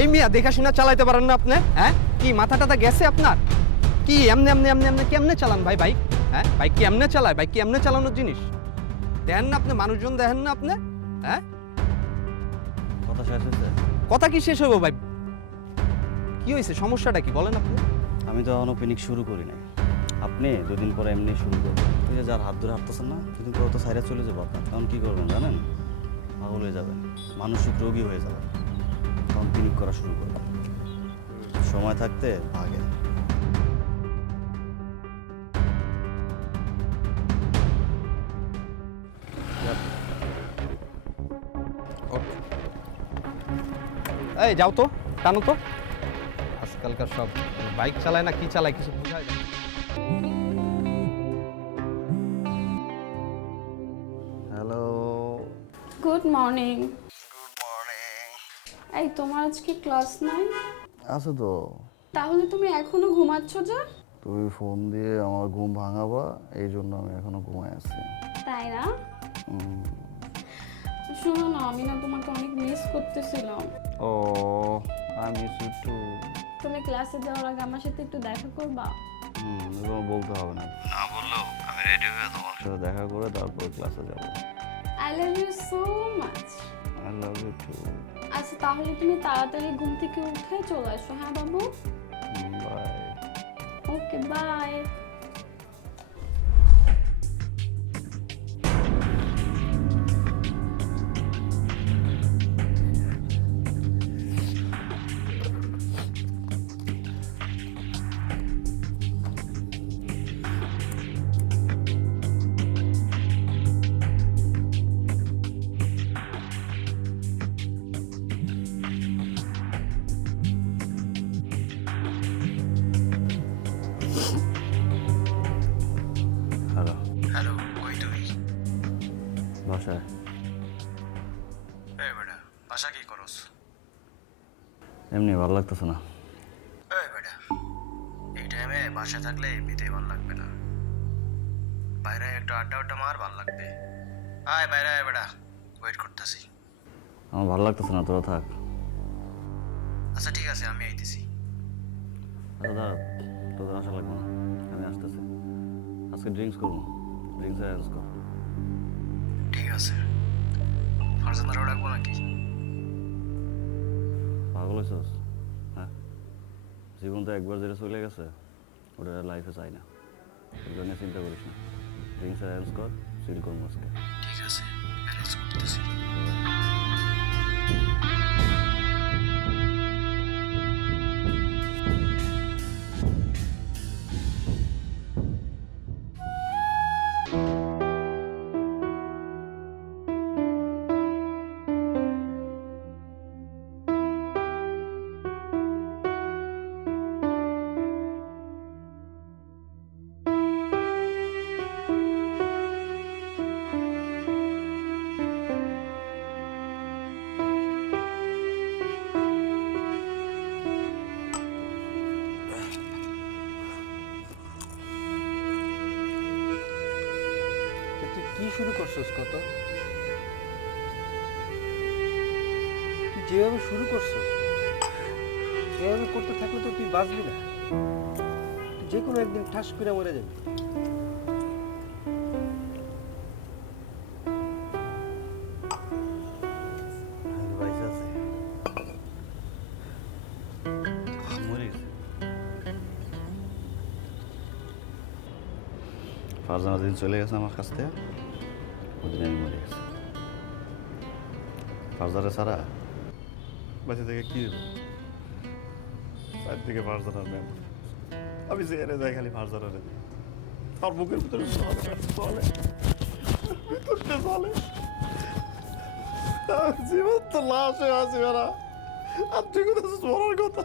এই মিয়া দেখাশোনা চালাইতে পারেন না আপনি? হ্যাঁ, কি মাথা টাথা গেছে আপনার? কি এমনি এমনি এমনি এমনি কেমনে চালান ভাই বাইক? হ্যাঁ, বাইক কি এমনে চালায়? বাইক কি এমনে চালানোর জিনিস? দেখেন না আপনি, মানুষজন দেখেন না আপনি? হ্যাঁ, কথা শেষ হয়েছে? কথা কি শেষ হইব ভাই? কি হয়েছে, সমস্যাটা কি বলেন আপনি? আমি তো এখনো পিনিক শুরু করি নাই। আপনি দুদিন পরে এমনি শুরু করবেন। তুই যে যার হাত ধরে হাঁটতেছেন না, দুদিন পরে তো সাইডে চলে যাবো আপনার। তখন কী করবেন জানেন? পাগল হয়ে যাবেন, মানসিক রোগী হয়ে যাবেন। তখন পিনিক করা শুরু করবেন। সময় থাকতে ভাগেন। এই যাও তো, টানো তো। আজকালকার সব বাইক চালায় না কি চালায় কিছু বোঝায় না। Hello. Good morning. Good morning. এই তোমার আজকে ক্লাস নাই? আছো তো। তাহলে তুমি এখনো ঘুমাচ্ছ যে? তুমি ফোন দিয়ে আমার ঘুম ভাঙাবা, এই জন্য আমি এখনো ঘুমায় আছি। তাই না? শোনো না, আমি না তোমাকে অনেক মিস করতেছিলাম। ও, আই মিস ইউ টু। তুমি ক্লাসে যাওয়ার আগে আমার সাথে একটু দেখা করবা? এগুলো বলতে হবে না। না বললেও আমি রেডি হয়ে তোমার সাথে দেখা করে তারপর ক্লাসে যাব। I love you so much. I love you too. আচ্ছা তাহলে তুমি তাড়াতাড়ি ঘুম থেকে উঠে চলে আসো, হ্যাঁ বাবু? Bye. Okay bye. Hello. Hello, কই তুই? বাসায়। এই বেটা, বাসা কি করস? এমনি ভালো লাগতেছে না। এই বেটা, এই টাইমে বাসায় থাকলে এমনিতেই ভালো লাগবে না। বাইরে একটু আড্ডা আড্ডা মার, ভালো লাগবে। আয় বাইরে আয় বেটা, ওয়েট করতেছি। আমার ভালো লাগতেছে না, তোরা থাক। আচ্ছা ঠিক আছে, আমি আইতেছি। আচ্ছা দাঁড়া, তোদের আসা লাগবে না, আমি আসতেছি। আজকে ড্রিঙ্কস করবো, ড্রিঙ্কস অ্যারেঞ্জ কর। ঠিক আছে, ফারজানারও ডাকবো নাকি? পাগল হয়েছিস? হ্যাঁ, জীবন তো একবার যেটা চলে গেছে ওটা লাইফে চাই না, ওই জন্য চিন্তা করিস না। ড্রিঙ্কস অ্যারেঞ্জ কর, সিল করবো আজকে। ঠিক আছে, অ্যারেঞ্জ করতেছি। তুই কি শুরু করছিস কত? তুই যেভাবে শুরু করছিস এভাবে করতে থাকলে তো তুই বাঁচবি না। তুই যে কোনো একদিন ঠাস করে মরে যাবি। আমি বাইসে আছি, মরে গেছি। ফারজানা দিন চলে গেছে আমার কাছ থেকে, ওদিন আমি মরে গেছি। ফারজানা ছাড়া বাচ্চা থেকে কি দেবো? চারদিকে ফারজানার ম্যাম, আমি যে এনে যাই খালি ফারজানার এনে আমার বুকের ভিতরে চলে, ভিতরটা চলে। জীবন তো লাশ হয়ে আছে বেড়া, আর তুই কোথাও মরার কথা।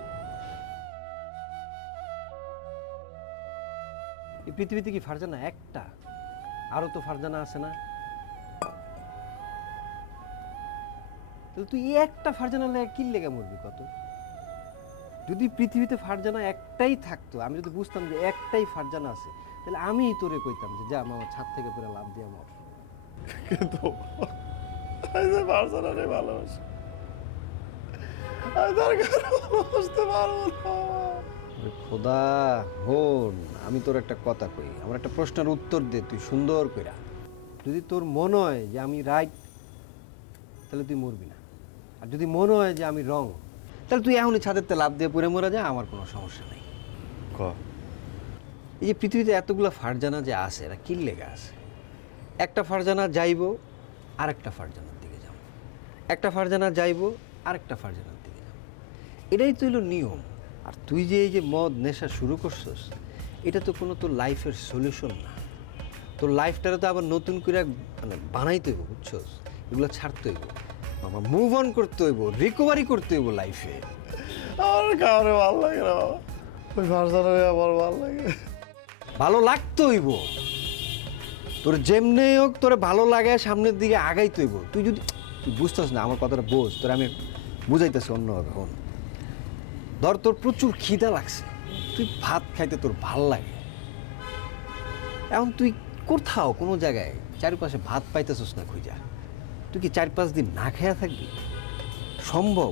এই পৃথিবীতে কি ফারজানা একটা? আরো তো ফারজানা আছে না? তাহলে তুই এই একটা ফারজানা লেগে কি লেগে মরবি কত? যদি পৃথিবীতে ফারজানা একটাই থাকতো, আমি যদি বুঝতাম যে একটাই ফারজানা আছে, তাহলে আমিই তোরে কইতাম যে যা আমার ছাদ থেকে পুরো লাভ দিয়ে মর। কিন্তু ফারজানারে ভালোবাসি। আমি তার কাছে ভালোবাসতে পারবো না। আরে খোদা হন, আমি তোর একটা কথা কই, আমার একটা প্রশ্নের উত্তর দে তুই সুন্দর কইরা। যদি তোর মনে হয় যে আমি রাইট, তাহলে তুই মরবি না। আর যদি মনে হয় যে আমি রং, তাহলে তুই এখনই ছাদের তে লাফ দিয়ে পড়ে মরা যা, আমার কোনো সমস্যা নেই। ক এই যে পৃথিবীতে এতগুলো ফারজানা যে আছে, এরা কি লেগে আছে? একটা ফারজানা যাইবো, আরেকটা ফারজানার দিকে যাবো, একটা ফারজানা যাইবো, আরেকটা ফারজানার দিকে যাবো। এটাই তো হলো নিয়ম। আর তুই যে এই যে মদ নেশা শুরু করছস, এটা তো কোনো তোর লাইফের সলিউশন না। তোর লাইফটারে তো আবার নতুন করে মানে বানাইতে হইব, বুঝছস? এগুলো ছাড়তে হইব, বাবা মুভ অন করতে হইব, রিকভারি করতে হইব লাইফে। আমার কাউরে ভালো লাগে না বাবা, ওই ফারজানারে আমার ভালো লাগে। ভালো লাগতে হইব, তোর যেমনি হোক তোর ভালো লাগে, সামনের দিকে আগাইতে হইব। তুই যদি তুই বুঝতেছ না আমার কথাটা, বোঝ, তোর আমি বুঝাইতেছি অন্যভাবে। হন, ধর তোর প্রচুর খিদা লাগছে, তুই ভাত খাইতে তোর ভাল লাগে, এখন তুই কোথাও কোনো জায়গায় চারিপাশে ভাত পাইতেছস না খুঁজা, তুই কি 4-5 দিন না খাইয়া থাকবি? সম্ভব?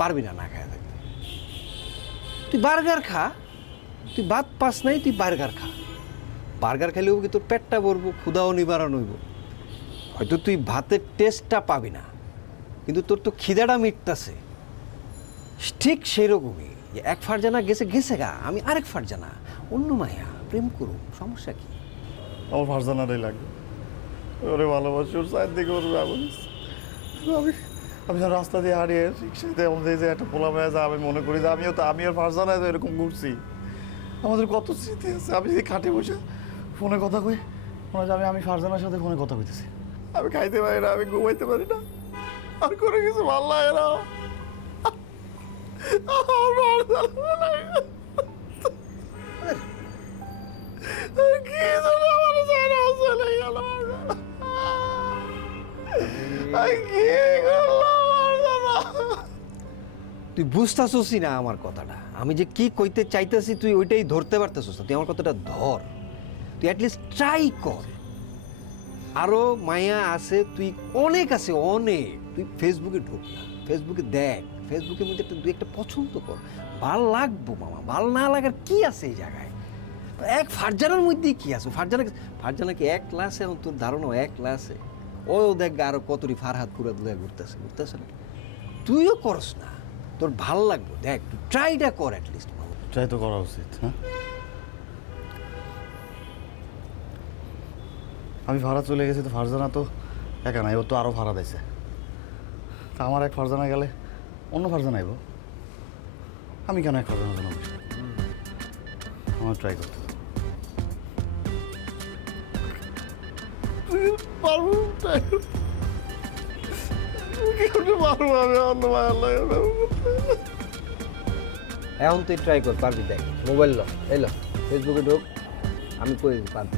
পারবি না না খাইয়া থাকবি। তুই বার্গার খা, তুই ভাত পাস নাই, তুই বার্গার খা। বার্গার খেলেও কি তোর পেটটা ভরবো, ক্ষুধাও নিবারণ হইব। হয়তো তুই ভাতের টেস্টটা পাবি না, কিন্তু তোর তো খিদাটা মিটতাছে। ঠিক সেরকমই, যে এক ফারজানা গেছে গেছে গা, আমি আরেক ফারজানা, অন্য মায়া, প্রেম করুম, সমস্যা কি? আমার ফারজানাটাই লাগবে, ওরে ভালোবাসি, ওর সাইড থেকে ওর ব্যবহার। আমি আমি যখন রাস্তা দিয়ে হারিয়ে রিক্সাতে আমাদের যে একটা পোলা মেয়ে যা, আমি মনে করি যে আমি আর ফারজানায় তো এরকম ঘুরছি, আমাদের কত স্মৃতি আছে। আমি যে খাটে বসে ফোনে কথা কই, মনে হয় যে আমি ফারজানার সাথে ফোনে কথা কইতেছি। আমি খাইতে পারি না, আমি ঘুমাইতে পারি না, আর কোনো কিছু ভালো লাগে না। আমার ফারজানা লাগে না। কি জন্য আমার ছেড়ে চলে গেল? আমি কি করলাম ফারজানা? তুই বুঝতেছসই না আমার কথাটা, আমি যে কি কইতে চাইতেছি তুই ওইটাই ধরতে পারতেছস না। তুই আমার কথাটা ধর, তুই অ্যাটলিস্ট ট্রাই কর। আরো মায়া আছে, তুই অনেক আছে অনেক। তুই ফেসবুকে ঢোক না, ফেসবুকে দেখ, ফেসবুকের মধ্যে দুই একটা পছন্দ কর, ভাল লাগবো মামা। ভাল না লাগার কি আছে এই জায়গায়? এক ফারজানার মধ্যেই কি আছে? ফারজানা কি এক ক্লাসে? এখন তোর ধারণা এক ক্লাসে? ও দেখ আরো কতটি ফারহাদ পুরা ঘুরতেছে না? তুইও করস না, তোর ভাল লাগবে, দেখ তুই ট্রাইটা কর অ্যাটলিস্ট। ট্রাই তো করা উচিত। হ্যাঁ, আমি ভাড়া চলে গেছি তো ফারজানা তো একা নাই, ও তো আরও ভাড়া দিয়েছে। তা আমার এক ফারজানা গেলে অন্য ফারজানা আইব, আমি কেন এক ফারজানার জন্য বসে? আমার ট্রাই করতে হবে। পারবো ট্রাই করতে, পারবো আমি অন্য মায়ের লাগে। এখন তুই ট্রাই কর, পারবি। দেখ মোবাইল ল, এলো ফেসবুকে ঢোক, আমি করে দিই, পারবি।